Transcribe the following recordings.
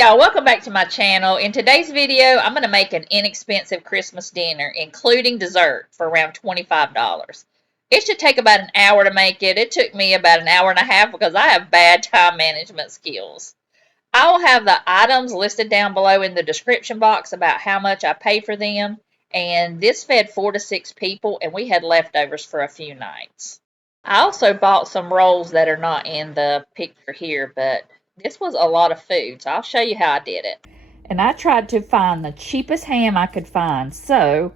Y'all, welcome back to my channel. In today's video, I'm going to make an inexpensive Christmas dinner, including dessert, for around $25. It should take about an hour to make it. It took me about an hour and a half because I have bad time management skills. I will have the items listed down below in the description box about how much I paid for them. And this fed 4 to 6 people, and we had leftovers for a few nights. I also bought some rolls that are not in the picture here, but this was a lot of food, so I'll show you how I did it. And I tried to find the cheapest ham I could find. So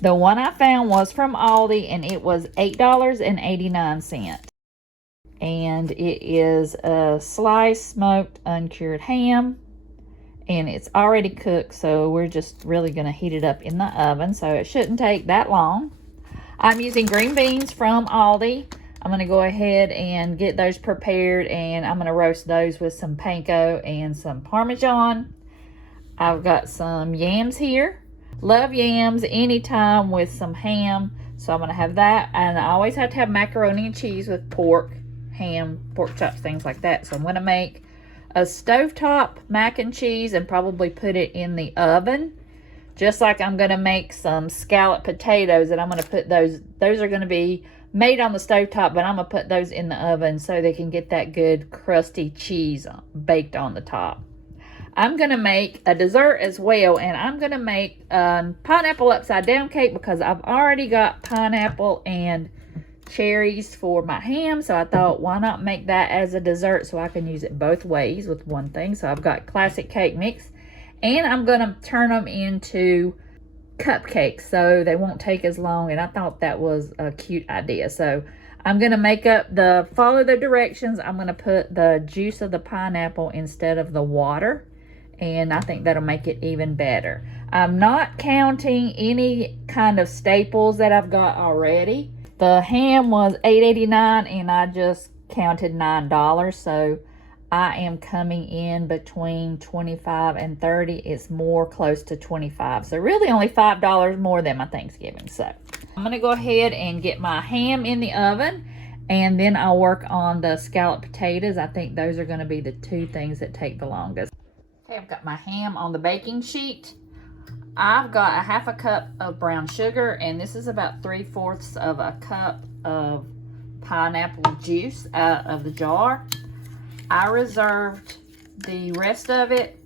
the one I found was from Aldi, and it was $8.89. And it is a sliced smoked uncured ham, and it's already cooked, so we're just really going to heat it up in the oven, so it shouldn't take that long. I'm using green beans from Aldi. I'm going to go ahead and get those prepared, and I'm going to roast those with some panko and some parmesan. I've got some yams here. Love yams anytime with some ham, so I'm going to have that. And I always have to have macaroni and cheese with pork, ham, pork chops, things like that. So I'm going to make a stovetop mac and cheese and probably put it in the oven. Just like I'm going to make some scalloped potatoes, and I'm going to put those are going to be made on the stovetop, but I'm going to put those in the oven so they can get that good crusty cheese baked on the top. I'm going to make a dessert as well, and I'm going to make pineapple upside down cake because I've already got pineapple and cherries for my ham, so I thought, why not make that as a dessert so I can use it both ways with one thing. So I've got classic cake mix, and I'm going to turn them into cupcakes so they won't take as long, and I thought that was a cute idea. So I'm going to make up follow the directions. I'm going to put the juice of the pineapple instead of the water, and I think that'll make it even better. I'm not counting any kind of staples that I've got already. The ham was $8.89, and I just counted $9, so I am coming in between $25 and $30. It's more close to $25. So really only $5 more than my Thanksgiving. So I'm going to go ahead and get my ham in the oven, and then I'll work on the scalloped potatoes. I think those are going to be the two things that take the longest. Okay, I've got my ham on the baking sheet. I've got a half a cup of brown sugar, and this is about 3/4 of a cup of pineapple juice out of the jar. I reserved the rest of it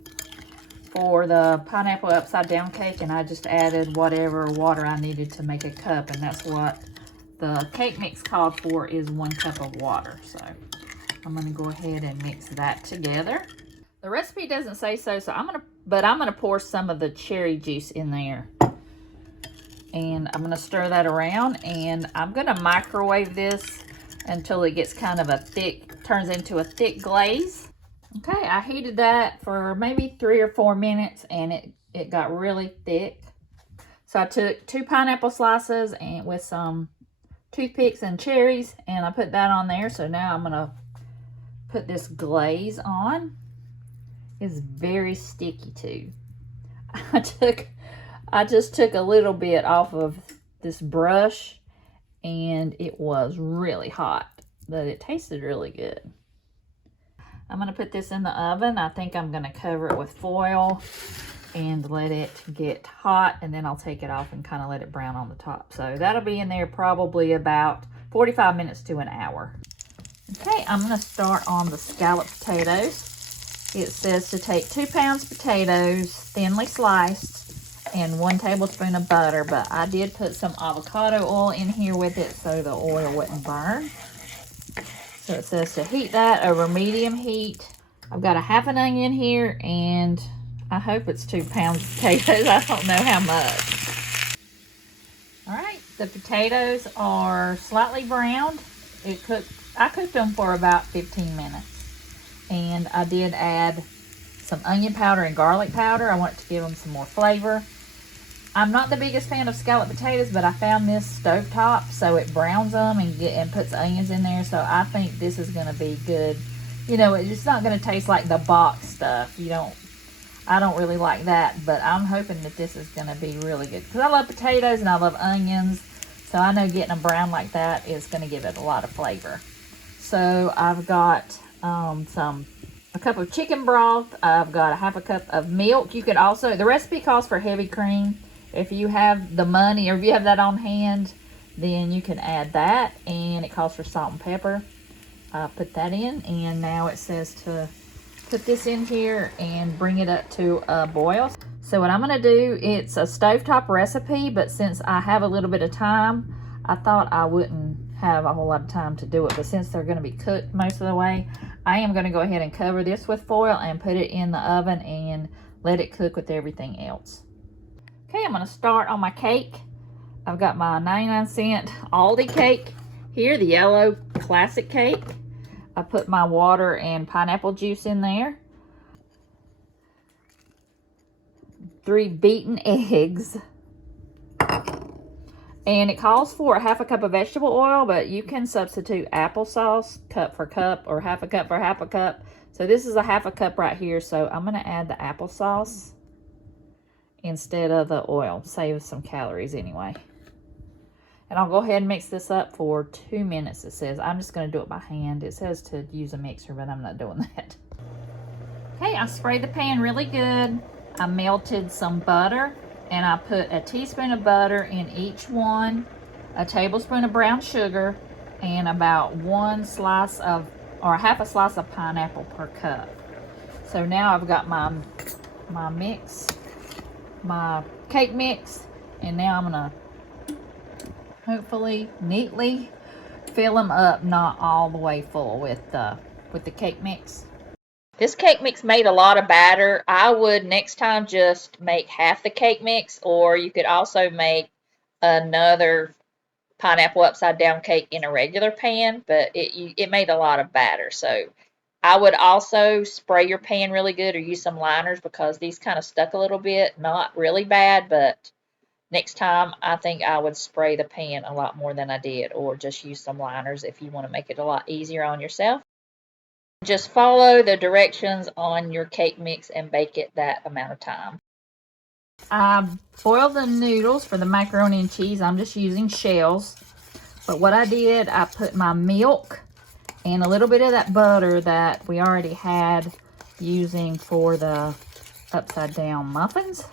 for the pineapple upside down cake, and I just added whatever water I needed to make a cup, and that's what the cake mix called for, is 1 cup of water. So I'm going to go ahead and mix that together. The recipe doesn't say so, I'm going to pour some of the cherry juice in there, and I'm going to stir that around, and I'm going to microwave this until it gets kind of turns into a thick glaze. Okay, I heated that for maybe 3 or 4 minutes, and it got really thick. So I took 2 pineapple slices and with some toothpicks and cherries, and I put that on there. So now I'm gonna put this glaze on. It's very sticky too. I just took a little bit off of this brush, and it was really hot, but it tasted really good. I'm going to put this in the oven. I think I'm going to cover it with foil and let it get hot, and then I'll take it off and kind of let it brown on the top. So that'll be in there probably about 45 minutes to an hour. Okay, I'm going to start on the scalloped potatoes. It says to take 2 pounds potatoes, thinly sliced, and 1 tablespoon of butter, but I did put some avocado oil in here with it so the oil wouldn't burn. So it says to heat that over medium heat. I've got a half an onion here, and I hope it's 2 pounds of potatoes. I don't know how much. All right, the potatoes are slightly browned. I cooked them for about 15 minutes. And I did add some onion powder and garlic powder. I want to give them some more flavor. I'm not the biggest fan of scalloped potatoes, but I found this stovetop, so it browns them and puts onions in there. So I think this is going to be good. You know, it's not going to taste like the box stuff. I don't really like that, but I'm hoping that this is going to be really good. Because I love potatoes and I love onions, so I know getting them brown like that is going to give it a lot of flavor. So I've got some a cup of chicken broth. I've got a half a cup of milk. You could also, the recipe calls for heavy cream. If you have the money, or if you have that on hand, then you can add that. And it calls for salt and pepper. Put that in, and now it says to put this in here and bring it up to a boil. So what I'm going to do, it's a stovetop recipe, but since I have a little bit of time, I thought I wouldn't have a whole lot of time to do it. But since they're going to be cooked most of the way, I am going to go ahead and cover this with foil and put it in the oven and let it cook with everything else. Okay, I'm going to start on my cake. I've got my 99-cent Aldi cake here, the yellow classic cake. I put my water and pineapple juice in there. 3 beaten eggs. And it calls for a half a cup of vegetable oil, but you can substitute applesauce, cup for cup, or half a cup for half a cup. So this is a half a cup right here, so I'm going to add the applesauce instead of the oil. Save some calories anyway. And I'll go ahead and mix this up for 2 minutes, it says. I'm just going to do it by hand. It says to use a mixer, but I'm not doing that. Okay, I sprayed the pan really good. I melted some butter, and I put a teaspoon of butter in each one, a tablespoon of brown sugar, and about 1 slice of, or half a slice of pineapple per cup. So now I've got my mix, my cake mix, and now I'm going to hopefully neatly fill them up, not all the way full with the cake mix. This cake mix made a lot of batter. I would next time just make half the cake mix, or you could also make another pineapple upside down cake in a regular pan, but it made a lot of batter. So I would also spray your pan really good or use some liners because these kind of stuck a little bit. Not really bad, but next time, I think I would spray the pan a lot more than I did, or just use some liners if you want to make it a lot easier on yourself. Just follow the directions on your cake mix and bake it that amount of time. I boiled the noodles for the macaroni and cheese. I'm just using shells. But what I did, I put my milk and a little bit of that butter that we already had using for the upside down muffins.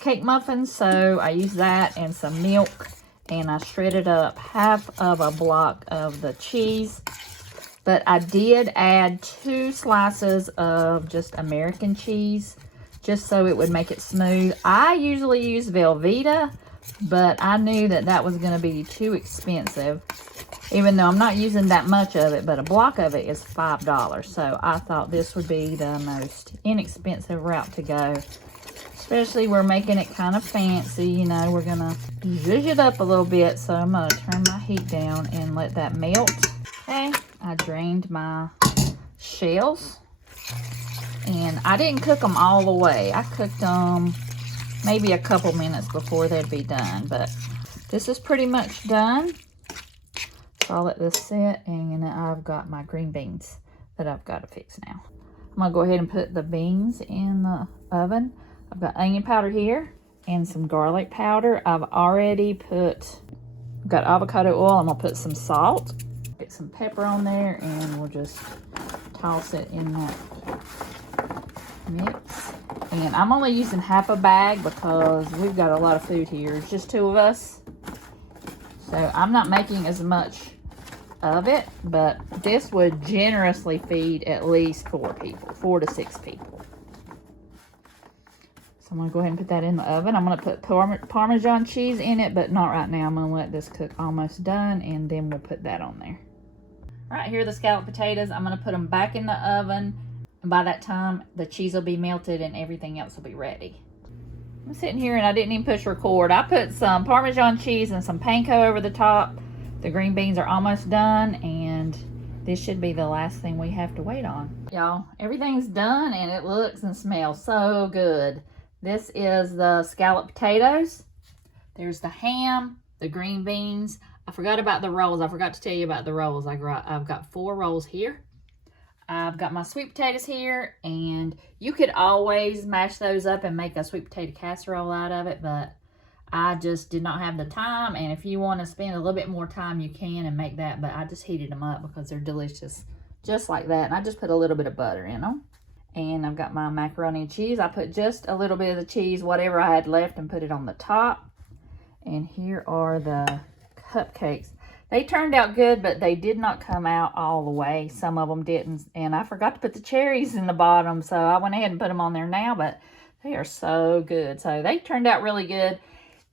Cake muffins, so I used that and some milk, and I shredded up half of a block of the cheese. But I did add 2 slices of just American cheese, just so it would make it smooth. I usually use Velveeta, but I knew that that was going to be too expensive, even though I'm not using that much of it, but a block of it is $5. So I thought this would be the most inexpensive route to go. Especially we're making it kind of fancy, you know, we're going to zhuzh it up a little bit. So I'm going to turn my heat down and let that melt. Okay, I drained my shells. And I didn't cook them all the way. I cooked them maybe a couple minutes before they'd be done. But this is pretty much done. So I'll let this sit, and I've got my green beans that I've got to fix now. I'm going to go ahead and put the beans in the oven. I've got onion powder here and some garlic powder. I've already got avocado oil. I'm going to put some salt, get some pepper on there, and we'll just toss it in that mix. And I'm only using half a bag because we've got a lot of food here. It's just 2 of us. So I'm not making as much of it, but this would generously feed at least 4 people, 4 to 6 people. So I'm going to go ahead and put that in the oven. I'm going to put Parmesan cheese in it, but not right now. I'm going to let this cook almost done, and then we'll put that on there. All right, here are the scalloped potatoes. I'm going to put them back in the oven, and by that time, the cheese will be melted and everything else will be ready. I'm sitting here and I didn't even push record. I put some Parmesan cheese and some panko over the top. The green beans are almost done, and this should be the last thing we have to wait on. Y'all, everything's done and it looks and smells so good. This is the scalloped potatoes. There's the ham, the green beans. I forgot about the rolls. I forgot to tell you about the rolls. I've got 4 rolls here. I've got my sweet potatoes here, and you could always mash those up and make a sweet potato casserole out of it, but I just did not have the time. And if you want to spend a little bit more time, you can and make that, but I just heated them up because they're delicious just like that. And I just put a little bit of butter in them. And I've got my macaroni and cheese. I put just a little bit of the cheese, whatever I had left, and put it on the top. And here are the cupcakes. They turned out good, but they did not come out all the way. Some of them didn't. And I forgot to put the cherries in the bottom, so I went ahead and put them on there now, but they are so good. So they turned out really good.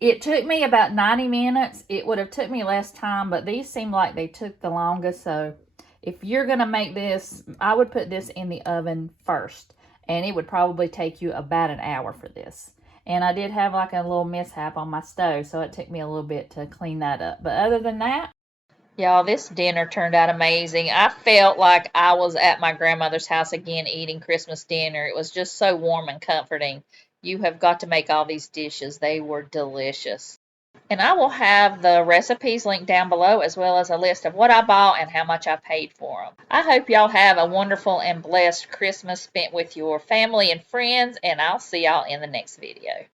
It took me about 90 minutes. It would have took me less time, but these seemed like they took the longest. So if you're going to make this, I would put this in the oven first. And it would probably take you about an hour for this. And I did have like a little mishap on my stove, so it took me a little bit to clean that up. But other than that, Y'all, this dinner turned out amazing. I felt like I was at my grandmother's house again eating Christmas dinner. It was just so warm and comforting. You have got to make all these dishes. They were delicious. And I will have the recipes linked down below, as well as a list of what I bought and how much I paid for them. I hope y'all have a wonderful and blessed Christmas spent with your family and friends, and I'll see y'all in the next video.